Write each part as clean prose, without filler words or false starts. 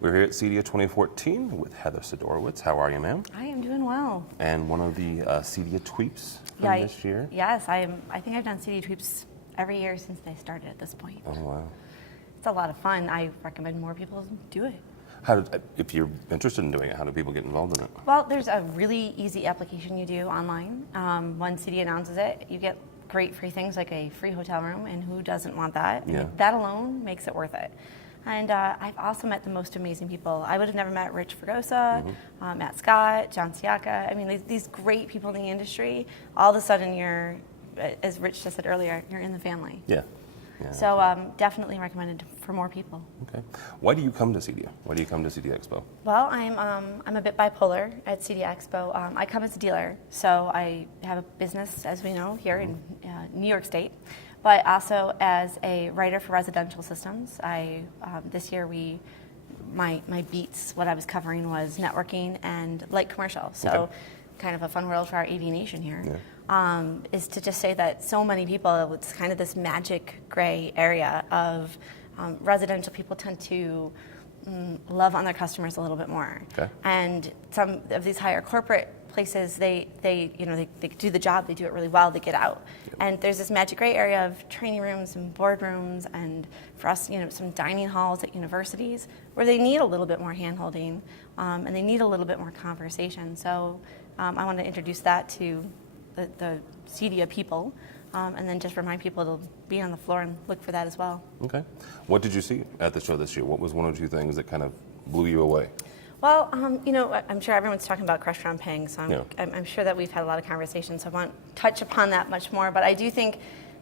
We're here at CEDIA 2014 with Heather Sidorowitz. How are you, ma'am? I am doing well. And one of the CEDIA tweeps from this year? Yes, I think I've done CEDIA tweeps every year since they started at this point. Oh, wow. It's a lot of fun. I recommend more people do it. If you're interested in doing it, how do people get involved in it? Well, there's a really easy application you do online. When CEDIA announces it, you get great free things like a free hotel room, and who doesn't want that? Yeah. That alone makes it worth it. And I've also met the most amazing people. I would have never met Rich Fregosa, Matt Scott, John Siaka. I mean, these great people in the industry. All of a sudden, you're, as Rich just said earlier, you're in the family. Yeah. Yeah, so definitely recommended for more people. Okay. Why do you come to CEDIA? Why do you come to CEDIA Expo? Well, I'm a bit bipolar at CEDIA Expo. I come as a dealer, so I have a business, as we know, here in New York State, but also as a writer for residential systems. This year my beats, what I was covering was networking and light commercial. So kind of a fun world for our AVNation here. Yeah. Is to just say that so many people, it's kind of this magic gray area of residential people tend to love on their customers a little bit more. Okay. And some of these higher corporate places, they do the job, they do it really well, they get out. Yep. And there's this magic gray area of training rooms and boardrooms, and for us, some dining halls at universities where they need a little bit more hand-holding, and they need a little bit more conversation. So I want to introduce that to the CEDIA people, and then just remind people to be on the floor and look for that as well. Okay. What did you see at the show this year? What was one or two things that kind of blew you away? Well, I'm sure everyone's talking about Crush Round Pang, so I'm sure that we've had a lot of conversations, so I won't touch upon that much more, but I do think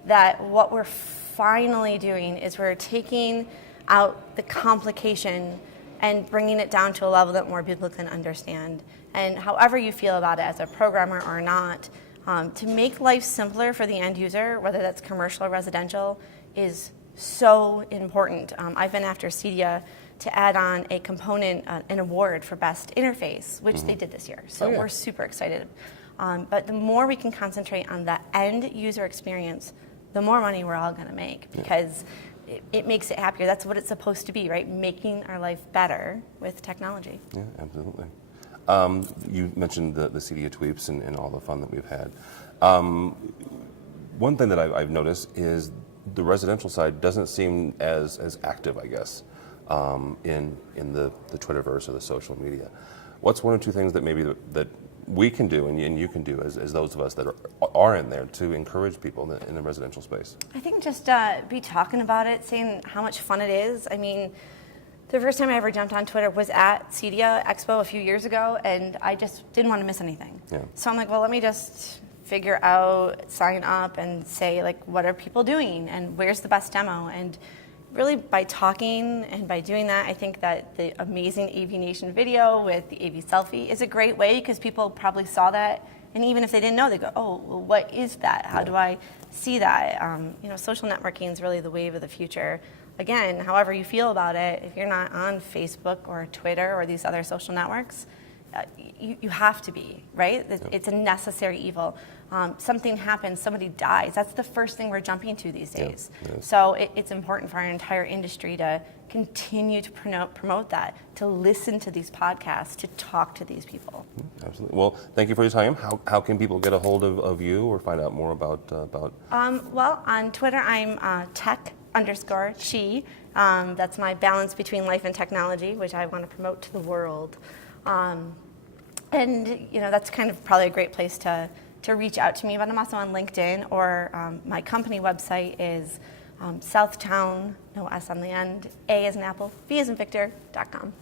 that what we're finally doing is we're taking out the complication and bringing it down to a level that more people can understand. And however you feel about it as a programmer or not, to make life simpler for the end user, whether that's commercial or residential, is so important. I've been after CEDIA to add on a component, an award for best interface, which they did this year. So we're super excited. But the more we can concentrate on the end user experience, the more money we're all going to make, because it makes it happier. That's what it's supposed to be, right? Making our life better with technology. Yeah, absolutely. You mentioned the CEDIA tweeps and all the fun that we've had. One thing that I've noticed is the residential side doesn't seem as active, I guess, in the Twitterverse or the social media. What's one or two things that maybe that we can do and you can do as those of us that are in there to encourage people in the residential space? I think just be talking about it, saying how much fun it is. I mean, the first time I ever jumped on Twitter was at CEDIA Expo a few years ago, and I just didn't want to miss anything. Yeah. So I'm like, well, let me just figure out, sign up, and say, like, what are people doing, and where's the best demo? And really, by talking and by doing that, I think that the amazing AVNation video with the AV selfie is a great way, because people probably saw that, and even if they didn't know, they go, oh, well, what is that? How do I see that? Social networking is really the wave of the future. Again, however you feel about it, if you're not on Facebook or Twitter or these other social networks, you have to be, right? It's a necessary evil. Something happens, somebody dies. That's the first thing we're jumping to these days. Yeah. So it's important for our entire industry to continue to promote that, to listen to these podcasts, to talk to these people. Absolutely. Well, thank you for your time. How can people get a hold of you or find out more about? Well, on Twitter, I'm tech_chi. That's my balance between life and technology, which I want to promote to the world. And that's kind of probably a great place to reach out to me. But I'm also on LinkedIn, or my company website is Southtown, no S on the end, A as in Apple, V as in Victor.com.